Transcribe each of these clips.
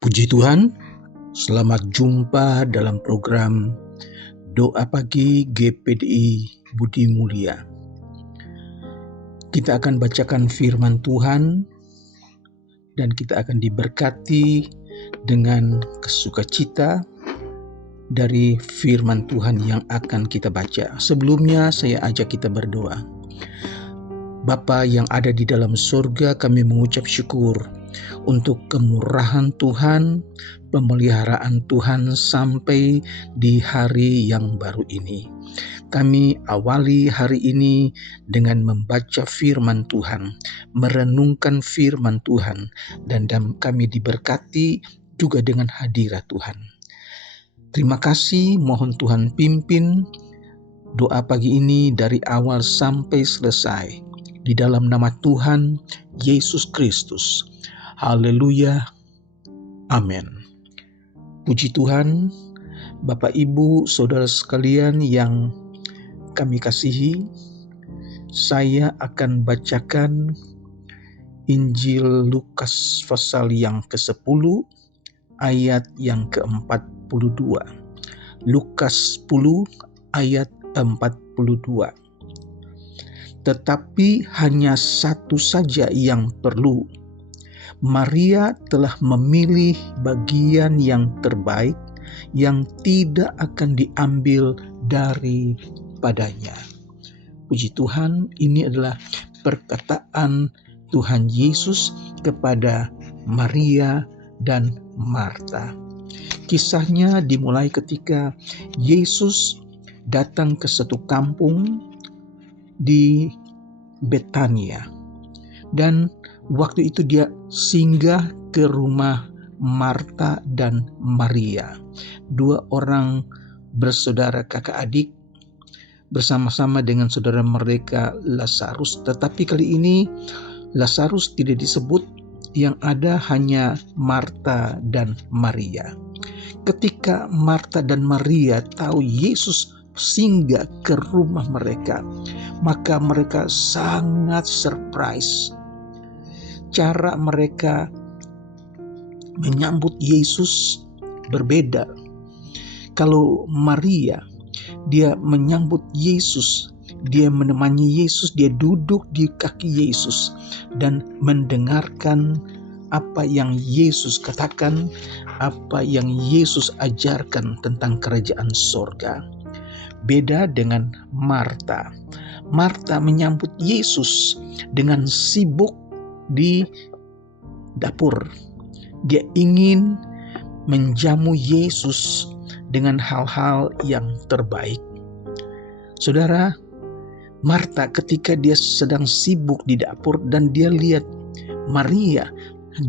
Puji Tuhan, selamat jumpa dalam program Doa Pagi GPDI Budi Mulia. Kita akan bacakan firman Tuhan dan kita akan diberkati dengan sukacita dari firman Tuhan yang akan kita baca. Sebelumnya saya ajak kita berdoa. Bapa yang ada di dalam surga, kami mengucap syukur untuk kemurahan Tuhan, pemeliharaan Tuhan sampai di hari yang baru ini. Kami awali hari ini dengan membaca firman Tuhan, merenungkan firman Tuhan, dan kami diberkati juga dengan hadirat Tuhan. Terima kasih, mohon Tuhan pimpin doa pagi ini dari awal sampai selesai. Di dalam nama Tuhan Yesus Kristus. Haleluya. Amin. Puji Tuhan, Bapak Ibu, Saudara sekalian yang kami kasihi, saya akan bacakan Injil Lukas pasal yang ke-10 ayat yang ke-42. Lukas 10 ayat 42. Tetapi hanya satu saja yang perlu. Maria telah memilih bagian yang terbaik yang tidak akan diambil daripadanya. Puji Tuhan, ini adalah perkataan Tuhan Yesus kepada Maria dan Marta. Kisahnya dimulai ketika Yesus datang ke satu kampung di Betania, dan waktu itu dia singgah ke rumah Marta dan Maria, dua orang bersaudara kakak adik bersama-sama dengan saudara mereka Lazarus. Tetapi kali ini Lazarus tidak disebut, yang ada hanya Marta dan Maria. Ketika Marta dan Maria tahu Yesus singgah ke rumah mereka, maka mereka sangat surprise. Cara mereka menyambut Yesus berbeda. Kalau Maria, dia menyambut Yesus, dia menemani Yesus, dia duduk di kaki Yesus dan mendengarkan apa yang Yesus katakan, apa yang Yesus ajarkan tentang kerajaan sorga. Beda dengan Marta. Marta menyambut Yesus dengan sibuk di dapur. Dia ingin menjamu Yesus dengan hal-hal yang terbaik. Saudara, Marta ketika dia sedang sibuk di dapur dan dia lihat Maria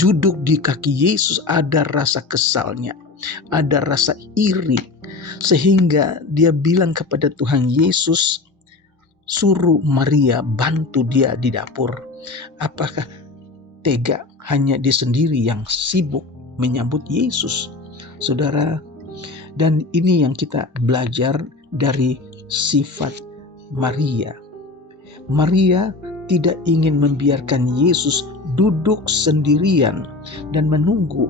duduk di kaki Yesus, ada rasa kesalnya, ada rasa iri, sehingga dia bilang kepada Tuhan Yesus, suruh Maria bantu dia di dapur. Apakah tega hanya dia sendiri yang sibuk menyambut Yesus? Saudara, dan ini yang kita belajar dari sifat Maria. Maria tidak ingin membiarkan Yesus duduk sendirian dan menunggu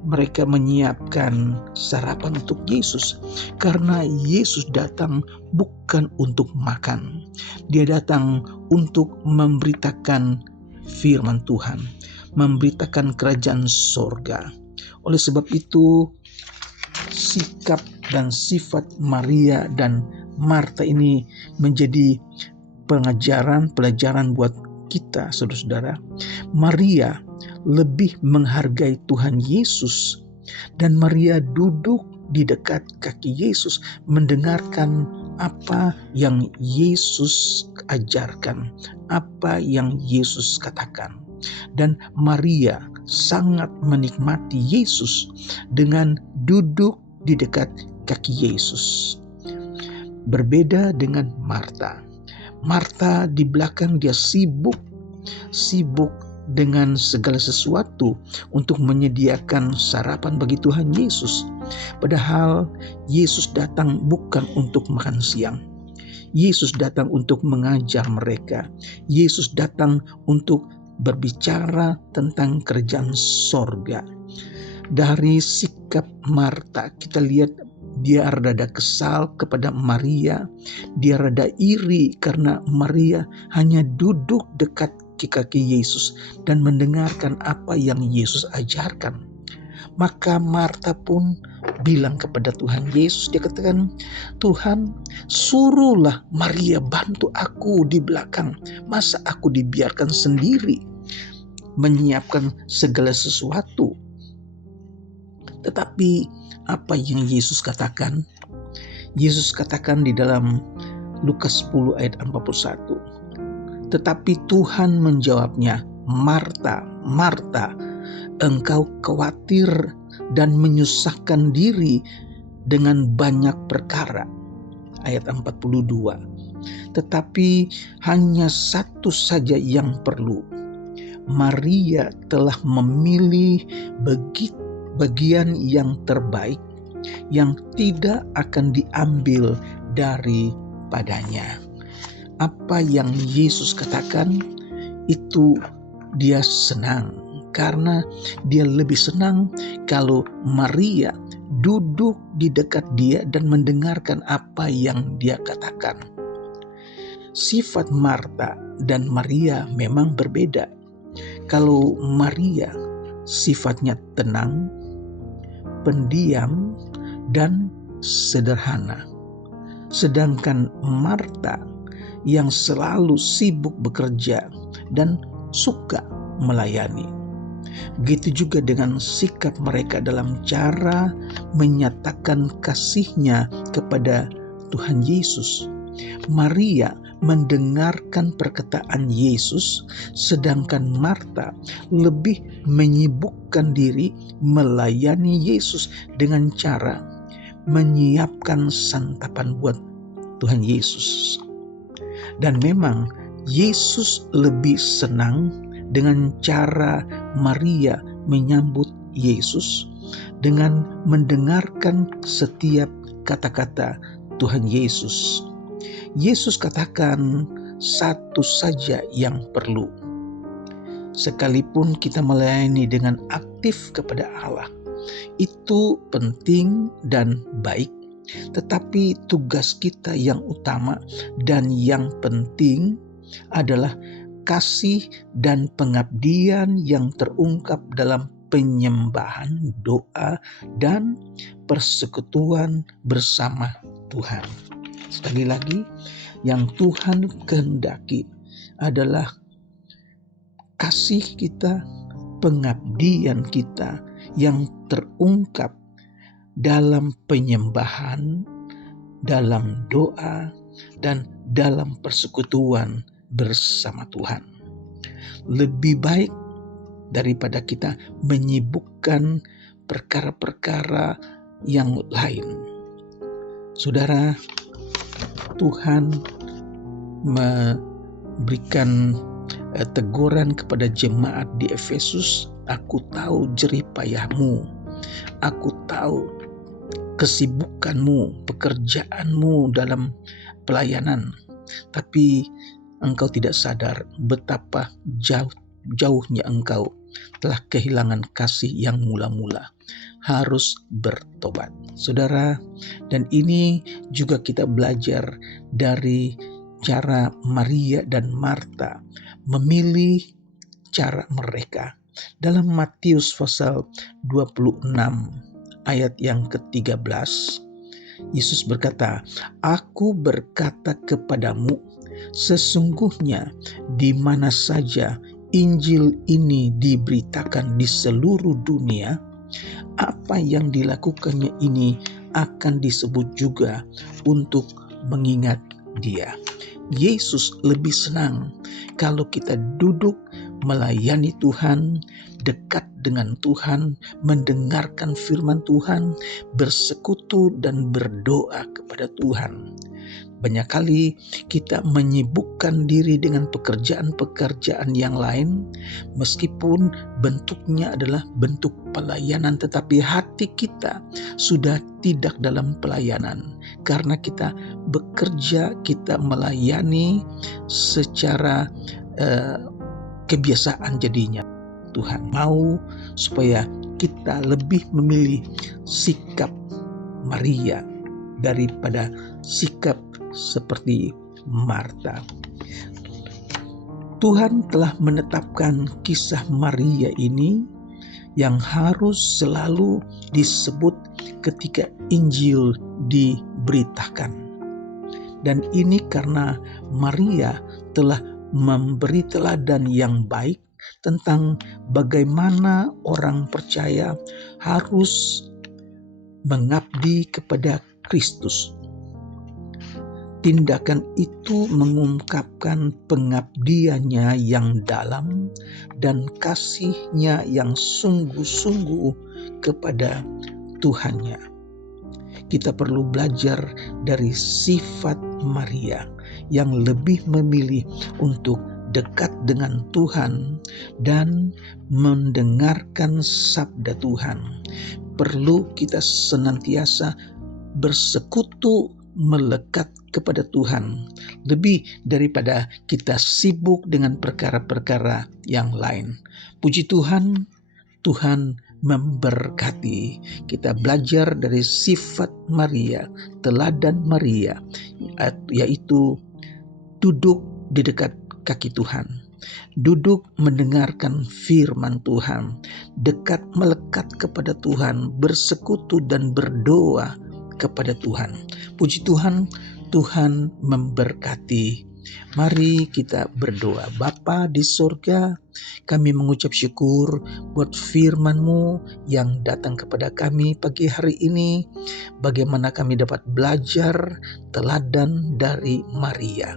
mereka menyiapkan sarapan untuk Yesus, karena Yesus datang bukan untuk makan. Dia datang untuk memberitakan firman Tuhan, memberitakan kerajaan sorga. Oleh sebab itu, sikap dan sifat Maria dan Marta ini menjadi pelajaran buat kita, saudara-saudara. Maria lebih menghargai Tuhan Yesus, dan Maria duduk di dekat kaki Yesus mendengarkan apa yang Yesus ajarkan, apa yang Yesus katakan. Dan Maria sangat menikmati Yesus dengan duduk di dekat kaki Yesus. Berbeda dengan Marta. Marta di belakang dia sibuk dengan segala sesuatu untuk menyediakan sarapan bagi Tuhan Yesus. Padahal Yesus datang bukan untuk makan siang. Yesus datang untuk mengajar mereka. Yesus datang untuk berbicara tentang kerajaan sorga. Dari sikap Marta kita lihat dia rada kesal kepada Maria, dia rada iri karena Maria hanya duduk dekat kaki Yesus dan mendengarkan apa yang Yesus ajarkan. Maka Marta pun bilang kepada Tuhan Yesus, dia katakan, "Tuhan, suruhlah Maria bantu aku di belakang. Masa aku dibiarkan sendiri menyiapkan segala sesuatu?" Tetapi apa yang Yesus katakan? Yesus katakan di dalam Lukas 10 ayat 41. Tetapi Tuhan menjawabnya, "Marta, Marta, engkau khawatir dan menyusahkan diri dengan banyak perkara." Ayat 42. Tetapi hanya satu saja yang perlu. Maria telah memilih bagian yang terbaik yang tidak akan diambil daripadanya. Apa yang Yesus katakan itu dia senang, karena dia lebih senang kalau Maria duduk di dekat dia dan mendengarkan apa yang dia katakan. Sifat Marta dan Maria memang berbeda. Kalau Maria sifatnya tenang, pendiam, dan sederhana. Sedangkan Marta yang selalu sibuk bekerja dan suka melayani. Begitu juga dengan sikap mereka dalam cara menyatakan kasihnya kepada Tuhan Yesus. Maria mendengarkan perkataan Yesus, sedangkan Marta lebih menyibukkan diri melayani Yesus dengan cara menyiapkan santapan buat Tuhan Yesus. Dan memang Yesus lebih senang dengan cara Maria menyambut Yesus dengan mendengarkan setiap kata-kata Tuhan Yesus. Yesus katakan satu saja yang perlu. Sekalipun kita melayani dengan aktif kepada Allah, itu penting dan baik. Tetapi tugas kita yang utama dan yang penting adalah kasih dan pengabdian yang terungkap dalam penyembahan, doa, dan persekutuan bersama Tuhan. Sekali lagi, yang Tuhan kehendaki adalah kasih kita, pengabdian kita yang terungkap dalam penyembahan, dalam doa, dan dalam persekutuan bersama Tuhan. Lebih baik daripada kita menyibukkan perkara-perkara yang lain. Saudara, Tuhan memberikan teguran kepada jemaat di Efesus. "Aku tahu jerih payahmu, aku tahu kesibukanmu, pekerjaanmu dalam pelayanan, tapi engkau tidak sadar betapa jauhnya engkau telah kehilangan kasih yang mula-mula. Harus bertobat." Saudara, dan ini juga kita belajar dari cara Maria dan Marta memilih cara mereka. Dalam Matius pasal 26 ayat yang ke-13, Yesus berkata, "Aku berkata kepadamu, sesungguhnya di mana saja Injil ini diberitakan di seluruh dunia, apa yang dilakukannya ini akan disebut juga untuk mengingat dia." Yesus lebih senang kalau kita duduk melayani Tuhan, dekat dengan Tuhan, mendengarkan firman Tuhan, bersekutu dan berdoa kepada Tuhan. Banyak kali kita menyibukkan diri dengan pekerjaan-pekerjaan yang lain, meskipun bentuknya adalah bentuk pelayanan, tetapi hati kita sudah tidak dalam pelayanan. Karena kita bekerja, kita melayani secara kebiasaan jadinya. Tuhan mau supaya kita lebih memilih sikap Maria daripada sikap seperti Marta. Tuhan telah menetapkan kisah Maria ini yang harus selalu disebut ketika Injil diberitakan. Dan ini karena Maria telah memberi teladan yang baik tentang bagaimana orang percaya harus mengabdi kepada Kristus. Tindakan itu mengungkapkan pengabdiannya yang dalam dan kasihnya yang sungguh-sungguh kepada Tuhannya. Kita perlu belajar dari sifat Maria yang lebih memilih untuk dekat dengan Tuhan dan mendengarkan sabda Tuhan. Perlu kita senantiasa bersekutu melekat kepada Tuhan lebih daripada kita sibuk dengan perkara-perkara yang lain. Puji Tuhan, Tuhan memberkati. Kita belajar dari sifat Maria, teladan Maria, yaitu duduk di dekat kaki Tuhan, duduk mendengarkan firman Tuhan, dekat melekat kepada Tuhan, bersekutu dan berdoa kepada Tuhan. Puji Tuhan, Tuhan memberkati. Mari kita berdoa. Bapa di surga, kami mengucap syukur buat firman-Mu yang datang kepada kami pagi hari ini. Bagaimana kami dapat belajar teladan dari Maria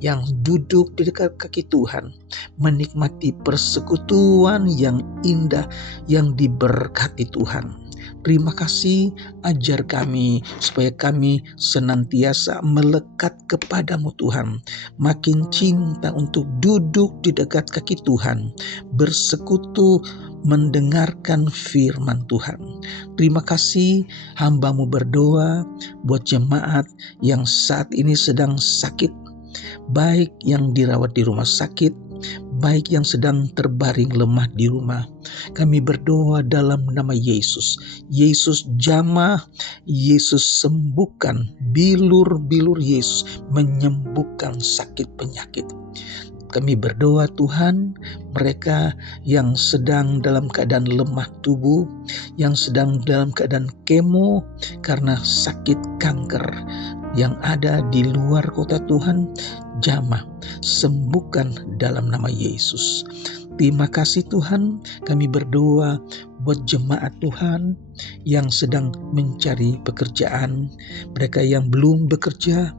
yang duduk di dekat kaki Tuhan, menikmati persekutuan yang indah yang diberkati Tuhan. Terima kasih, ajar kami supaya kami senantiasa melekat kepadamu Tuhan. Makin cinta untuk duduk di dekat kaki Tuhan, bersekutu mendengarkan firman Tuhan. Terima kasih, hamba-Mu berdoa buat jemaat yang saat ini sedang sakit, baik yang dirawat di rumah sakit, baik yang sedang terbaring lemah di rumah. Kami berdoa dalam nama Yesus. Yesus jamah, Yesus sembuhkan, bilur-bilur Yesus menyembuhkan sakit penyakit. Kami berdoa Tuhan, mereka yang sedang dalam keadaan lemah tubuh, yang sedang dalam keadaan kemo karena sakit kanker yang ada di luar kota Tuhan, jamah, sembuhkan dalam nama Yesus. Terima kasih Tuhan, kami berdoa buat jemaat Tuhan yang sedang mencari pekerjaan, mereka yang belum bekerja,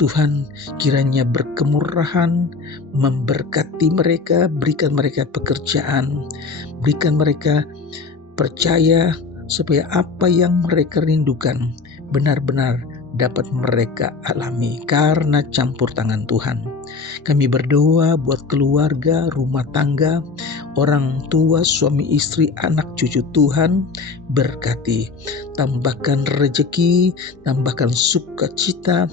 Tuhan kiranya berkemurahan, memberkati mereka, berikan mereka pekerjaan, berikan mereka percaya supaya apa yang mereka rindukan benar-benar dapat mereka alami karena campur tangan Tuhan. Kami berdoa buat keluarga, rumah tangga, orang tua, suami istri, anak cucu Tuhan, berkati, tambahkan rejeki, tambahkan sukacita,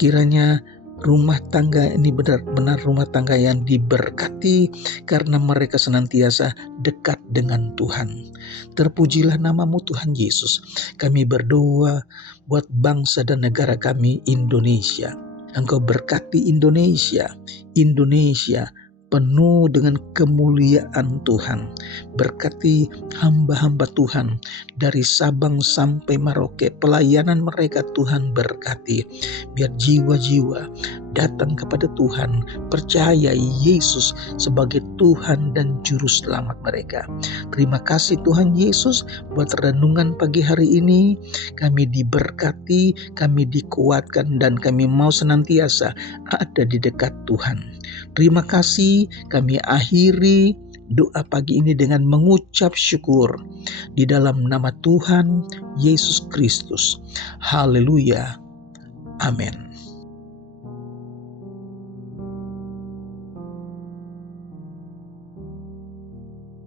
kiranya rumah tangga ini benar-benar rumah tangga yang diberkati karena mereka senantiasa dekat dengan Tuhan. Terpujilah nama-Mu Tuhan Yesus. Kami berdoa buat bangsa dan negara kami Indonesia. Engkau berkati Indonesia. Indonesia penuh dengan kemuliaan Tuhan. Berkati hamba-hamba Tuhan dari Sabang sampai Merauke. Pelayanan mereka Tuhan berkati. Biar jiwa-jiwa datang kepada Tuhan, percaya Yesus sebagai Tuhan dan Juru Selamat mereka. Terima kasih Tuhan Yesus buat renungan pagi hari ini. Kami diberkati, kami dikuatkan, dan kami mau senantiasa ada di dekat Tuhan. Terima kasih, kami akhiri doa pagi ini dengan mengucap syukur di dalam nama Tuhan Yesus Kristus. Haleluya. Amin.